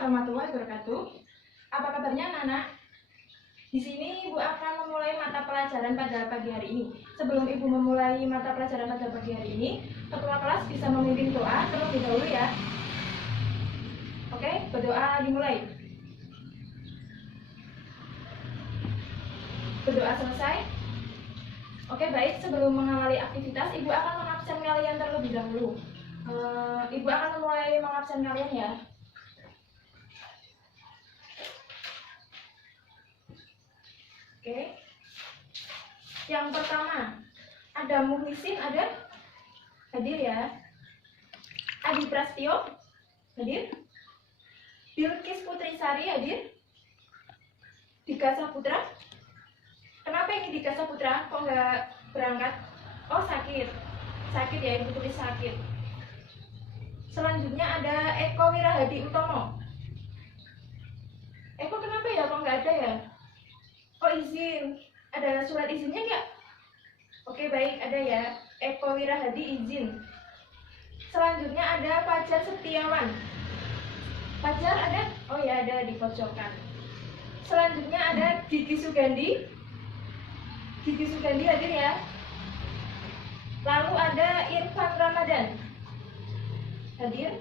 warahmatullahi wabarakatuh. Apa kabarnya anak-anak? Di sini Ibu akan memulai mata pelajaran pada pagi hari ini. Sebelum Ibu memulai mata pelajaran pada pagi hari ini, ketua kelas bisa memimpin doa terlebih dahulu ya. Oke, berdoa dimulai. Berdoa selesai. Oke, baik. Sebelum mengawali aktivitas, Ibu akan mengabsen kalian terlebih dahulu. Ibu akan memulai mengabsen kalian ya. Oke. Yang pertama, ada Muhlisin, ada? Hadir ya. Adi Prastio, hadir. Bilkis Putri Sari, hadir. Dika Saputra. Kenapa ini Dika Saputra? Kok nggak berangkat? Oh, sakit. Sakit ya, Ibu tulis sakit. Selanjutnya ada Eko Wirahadi Utomo. Eko kenapa ya? Kok nggak ada ya? Oh, izin. Ada surat izinnya nggak? Oke, baik, ada ya. Eko Wirahadi izin. Selanjutnya ada Fajar Setiawan. Fajar ada? Oh ya, ada di pojokan. Selanjutnya ada Gigi Sugandi. Gigi Sugandi hadir ya. Lalu ada Irfan Ramadan. Hadir.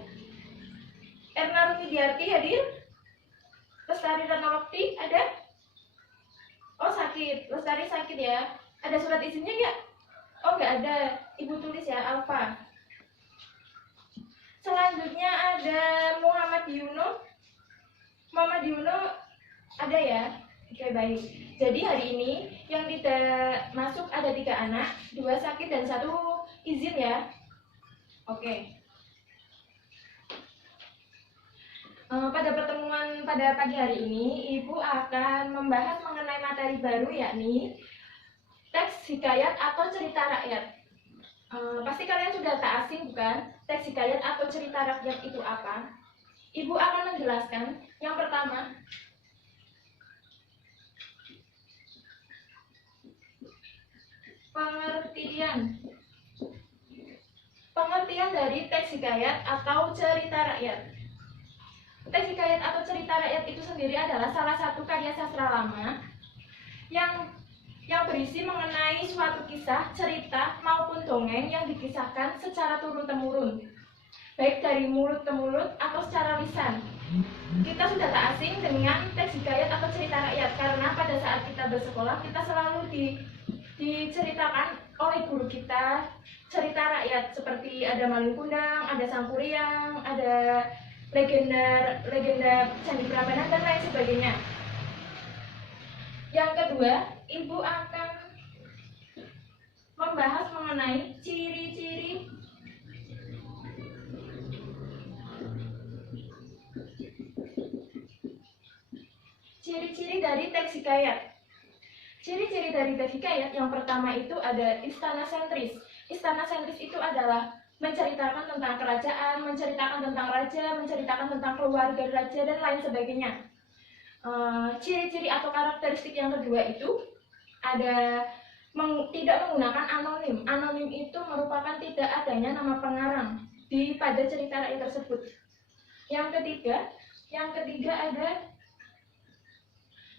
Erna Rumidiarti hadir. Lestari Ranawakti ada? Oh, sakit. Lestari sakit ya. Ada surat izinnya nggak? Oh, nggak ada. Ibu tulis ya, Alfa. Selanjutnya ada Muhammad Yuno. Muhammad Yuno ada ya? Oke, baik. Jadi hari ini yang tidak masuk ada 3 anak, 2 sakit dan 1 izin ya. Oke. Pada pertemuan pada pagi hari ini, Ibu akan membahas mengenai materi baru yakni teks hikayat atau cerita rakyat. Pasti kalian sudah tak asing bukan? Teks hikayat atau cerita rakyat itu apa? Ibu akan menjelaskan. Yang pertama, pengertian dari teks hikayat atau cerita rakyat. Teks hikayat atau cerita rakyat itu sendiri adalah salah satu karya sastra lama yang berisi mengenai suatu kisah, cerita maupun dongeng yang dikisahkan secara turun-temurun, baik dari mulut ke mulut atau secara lisan. Kita sudah tak asing dengan teks hikayat atau cerita rakyat karena pada saat kita bersekolah kita selalu diceritakan oleh guru kita cerita rakyat seperti ada Malin Kundang, ada Sangkuriang, ada legenda Candi Prambanan dan lain sebagainya. Yang kedua, Ibu akan membahas mengenai ciri-ciri dari teks hikayat. Ciri-ciri dari teks hikayat yang pertama itu ada istana sentris. Istana sentris itu adalah menceritakan tentang kerajaan, menceritakan tentang raja, menceritakan tentang keluarga raja dan lain sebagainya. Ciri-ciri atau karakteristik yang kedua itu ada tidak menggunakan anonim. Anonim itu merupakan tidak adanya nama pengarang pada cerita rakyat tersebut. Yang ketiga ada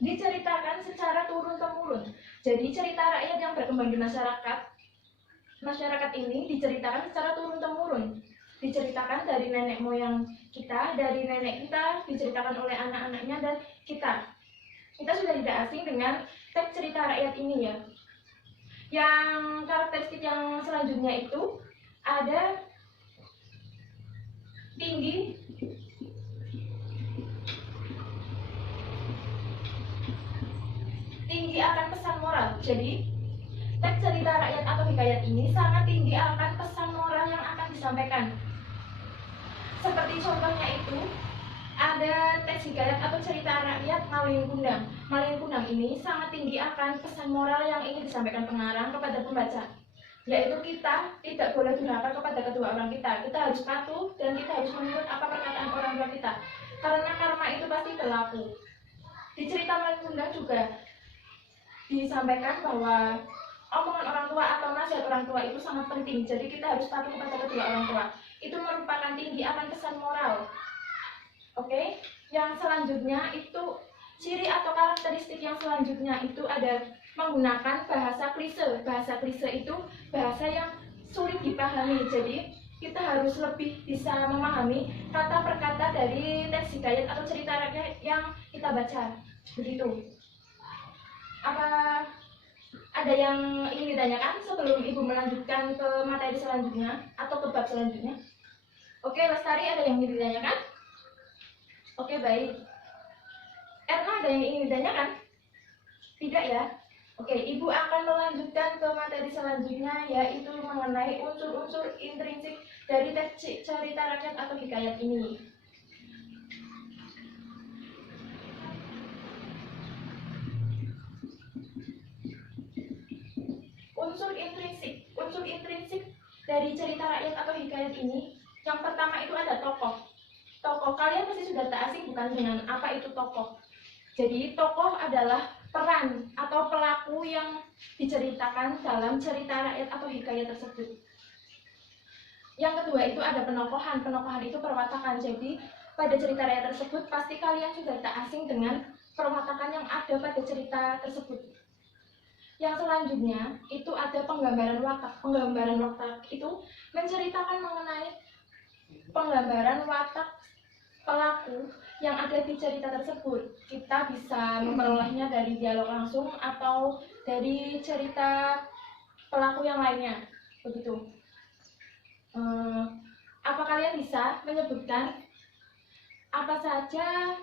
diceritakan secara turun-temurun. Jadi cerita rakyat yang berkembang di masyarakat ini diceritakan secara turun-temurun. Diceritakan dari nenek moyang kita, dari nenek kita, diceritakan oleh anak-anaknya dan kita. Kita sudah tidak asing dengan teks cerita rakyat ini ya. Yang karakteristik yang selanjutnya itu ada tinggi akan pesan moral. Jadi teks cerita rakyat atau hikayat ini sangat tinggi akan pesan moral yang akan disampaikan. Seperti contohnya itu ada teks hikayat atau cerita rakyat Malin Kundang. Malin Kundang ini sangat tinggi akan pesan moral yang ingin disampaikan pengarang kepada pembaca, yaitu kita tidak boleh durhaka kepada kedua orang kita. Kita harus patuh dan kita harus menurut apa perkataan orang tua kita, karena karma itu pasti berlaku. Di cerita Malin Kundang juga disampaikan bahwa omongan orang tua atau nasihat orang tua itu sangat penting. Jadi kita harus patuh kepada kedua orang tua. Itu merupakan tinggi akan pesan moral. Oke, yang selanjutnya itu ciri atau karakteristik yang selanjutnya itu ada menggunakan bahasa klise. Bahasa klise itu bahasa yang sulit dipahami. Jadi kita harus lebih bisa memahami kata per kata dari teks hikayat atau cerita rakyat yang kita baca. Begitu. Apa ada yang ingin ditanyakan sebelum Ibu melanjutkan ke materi selanjutnya atau ke bab selanjutnya? Oke, Lestari, ada yang ingin ditanyakan? Oke, baik. Erna, ada yang ingin ditanyakan? Tidak ya? Oke, Ibu akan melanjutkan ke materi selanjutnya, yaitu mengenai unsur-unsur intrinsik dari teks cerita rakyat atau hikayat ini. Unsur intrinsik dari cerita rakyat atau hikayat ini, yang pertama itu ada tokoh. Tokoh, kalian pasti sudah tak asing bukan dengan apa itu tokoh. Jadi tokoh adalah peran atau pelaku yang diceritakan dalam cerita rakyat atau hikayat tersebut. Yang kedua itu ada penokohan. Penokohan itu perwatakan. Jadi pada cerita rakyat tersebut pasti kalian sudah tak asing dengan perwatakan yang ada pada cerita tersebut. Yang selanjutnya itu ada penggambaran watak. Penggambaran watak itu menceritakan mengenai penggambaran watak pelaku yang ada di cerita tersebut. Kita bisa memperolehnya dari dialog langsung atau dari cerita pelaku yang lainnya. Begitu. Apa kalian bisa menyebutkan apa saja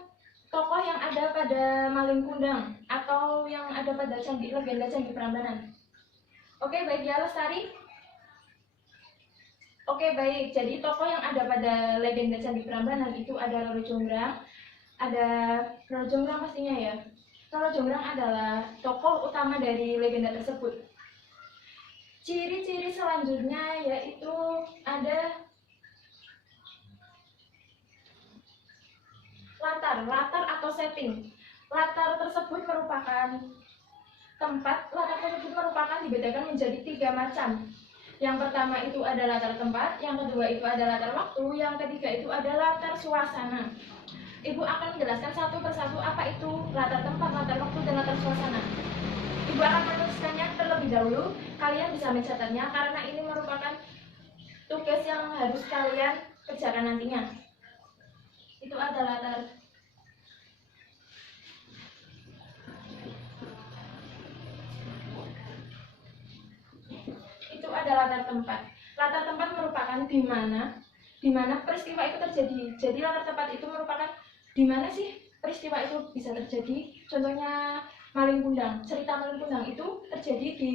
tokoh yang ada pada Malin Kundang atau yang ada pada legenda Candi Prambanan? Oke, baik ya, Lestari. Oke, baik. Jadi tokoh yang ada pada legenda Candi Prambanan itu ada Roro Jonggrang. Ada Roro Jonggrang pastinya ya. Roro Jonggrang adalah tokoh utama dari legenda tersebut. Ciri-ciri selanjutnya yaitu ada latar atau setting. Latar tersebut merupakan dibedakan menjadi 3 macam. Yang pertama itu ada latar tempat, yang kedua itu ada latar waktu, yang ketiga itu ada latar suasana. Ibu akan menjelaskan satu persatu apa itu latar tempat, latar waktu, dan latar suasana. Ibu akan menuliskannya terlebih dahulu. Kalian bisa mencatatnya karena ini merupakan tugas yang harus kalian kerjakan nantinya. Itu ada latar latar tempat. Latar tempat merupakan di mana peristiwa itu terjadi. Jadi latar tempat itu merupakan di mana sih peristiwa itu bisa terjadi. Contohnya Malin Kundang. Cerita Malin Kundang itu terjadi di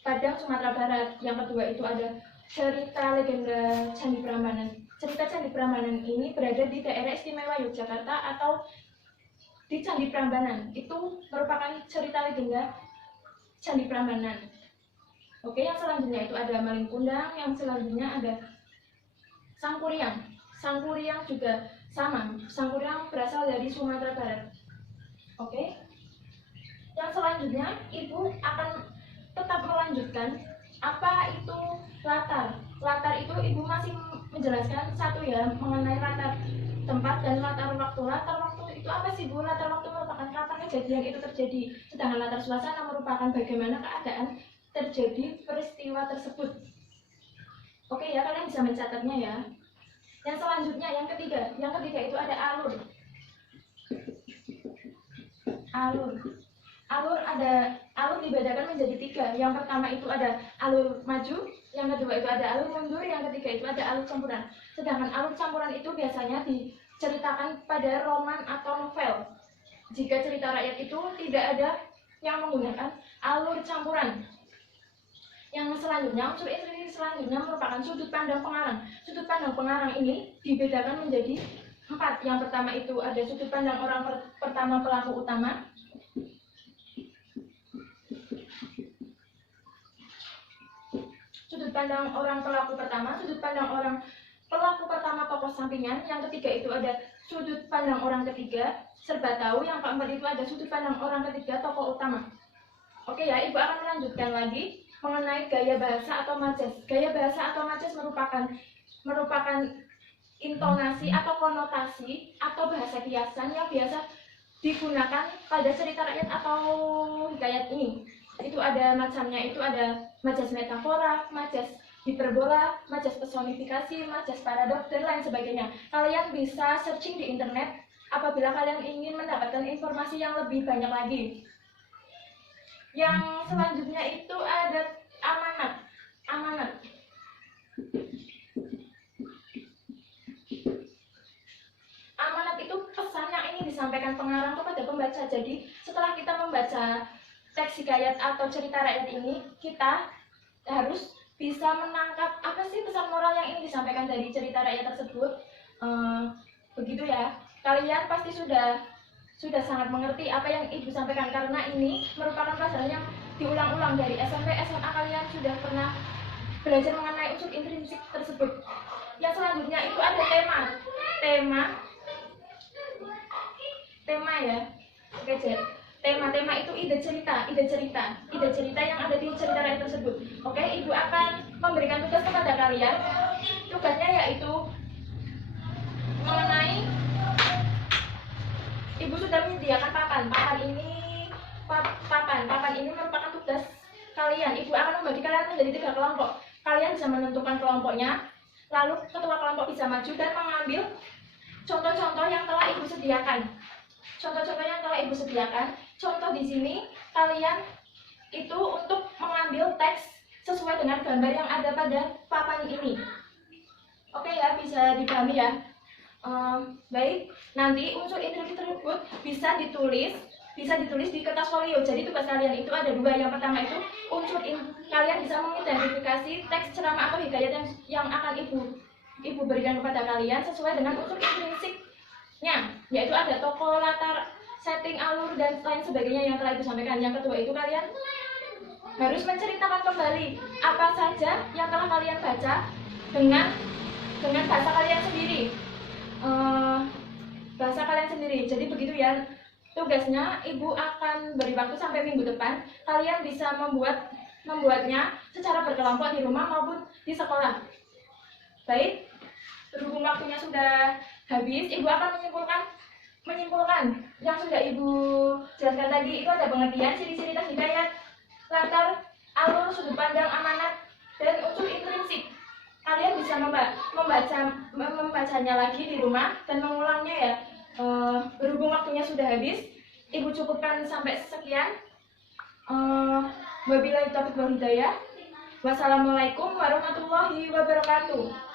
Padang, Sumatera Barat. Yang kedua itu ada cerita legenda Candi Prambanan. Cerita Candi Prambanan ini berada di daerah istimewa Yogyakarta atau di Candi Prambanan. Itu merupakan cerita legenda Candi Prambanan. Oke, yang selanjutnya itu ada Malin Kundang, yang selanjutnya ada Sangkuriang. Sangkuriang juga sama. Sangkuriang berasal dari Sumatera Barat. Oke. Yang selanjutnya Ibu akan tetap melanjutkan apa itu latar. Latar itu Ibu masih menjelaskan satu ya mengenai latar tempat dan latar waktu. Latar waktu itu apa sih Bu? Latar waktu merupakan kapan kejadian itu terjadi. Sedangkan latar suasana merupakan bagaimana keadaan terjadi peristiwa tersebut. Oke ya, kalian bisa mencatatnya ya. Yang selanjutnya, yang ketiga itu ada alur. Alur dibedakan menjadi 3. Yang pertama itu ada alur maju, yang kedua itu ada alur mundur, yang ketiga itu ada alur campuran. Sedangkan alur campuran itu biasanya diceritakan pada roman atau novel. Jika cerita rakyat itu tidak ada yang menggunakan alur campuran. Yang selanjutnya, unsur intrinsik selanjutnya merupakan sudut pandang pengarang. Sudut pandang pengarang ini dibedakan menjadi 4. Yang pertama itu ada sudut pandang orang pertama pelaku utama. Sudut pandang orang pelaku pertama, sudut pandang orang pelaku pertama tokoh sampingan. Yang ketiga itu ada sudut pandang orang ketiga, serba tahu. Yang keempat itu ada sudut pandang orang ketiga tokoh utama. Oke ya, Ibu akan melanjutkan lagi mengenai gaya bahasa atau majas. Gaya bahasa atau majas merupakan intonasi atau konotasi atau bahasa kiasan yang biasa digunakan pada cerita rakyat atau hikayat ini. Itu ada macamnya, itu ada majas metafora, majas hiperbola, majas personifikasi, majas paradok, dan lain sebagainya. Kalian bisa searching di internet apabila kalian ingin mendapatkan informasi yang lebih banyak lagi. Yang selanjutnya itu ada amanat. Amanat. Amanat itu pesan yang ingin disampaikan pengarang kepada pembaca. Jadi setelah kita membaca teks hikayat atau cerita rakyat ini, kita harus bisa menangkap apa sih pesan moral yang ingin disampaikan dari cerita rakyat tersebut. Begitu ya. Kalian pasti sudah sangat mengerti apa yang ibu sampaikan, karena ini merupakan pelajaran yang diulang-ulang dari SMP, SMA. Kalian sudah pernah belajar mengenai unsur intrinsik tersebut. Yang selanjutnya itu ada tema ya. Oke, tema itu ide cerita yang ada di cerita rakyat tersebut. Oke, ibu akan memberikan tugas kepada kalian. Tugasnya yaitu mengenai, ibu sudah menyediakan papan ini merupakan tugas kalian. Ibu akan membagi kalian menjadi 3 kelompok. Kalian bisa menentukan kelompoknya, lalu ketua kelompok bisa maju dan mengambil contoh-contoh yang telah ibu sediakan. Contoh di sini kalian itu untuk mengambil teks sesuai dengan gambar yang ada pada papan ini. Oke ya, bisa dipahami ya. Baik, nanti unsur intrinsik tersebut bisa ditulis di kertas folio. Jadi tugas kalian itu ada 2. Yang pertama itu kalian bisa mengidentifikasi teks ceramah atau hikayat yang akan ibu berikan kepada kalian sesuai dengan unsur intrinsiknya, yaitu ada tokoh, latar, setting, alur, dan lain sebagainya yang telah ibu sampaikan. Yang kedua itu kalian harus menceritakan kembali apa saja yang telah kalian baca dengan bahasa kalian sendiri. Jadi begitu ya tugasnya. Ibu akan beri waktu sampai minggu depan. Kalian bisa membuatnya secara berkelompok di rumah maupun di sekolah. Baik, berhubung waktunya sudah habis, ibu akan menyimpulkan yang sudah ibu jelaskan tadi. Itu ada pengertian, ciri-ciri teks hikayat, latar, alur, sudut pandang, amanat, dan unsur intrinsik. Kalian bisa membacanya lagi di rumah dan mengulangnya ya. Berhubung waktunya sudah habis, ibu cukupkan sampai sekian. Wabillahi taufiq wal hidayah. Wassalamualaikum warahmatullahi wabarakatuh.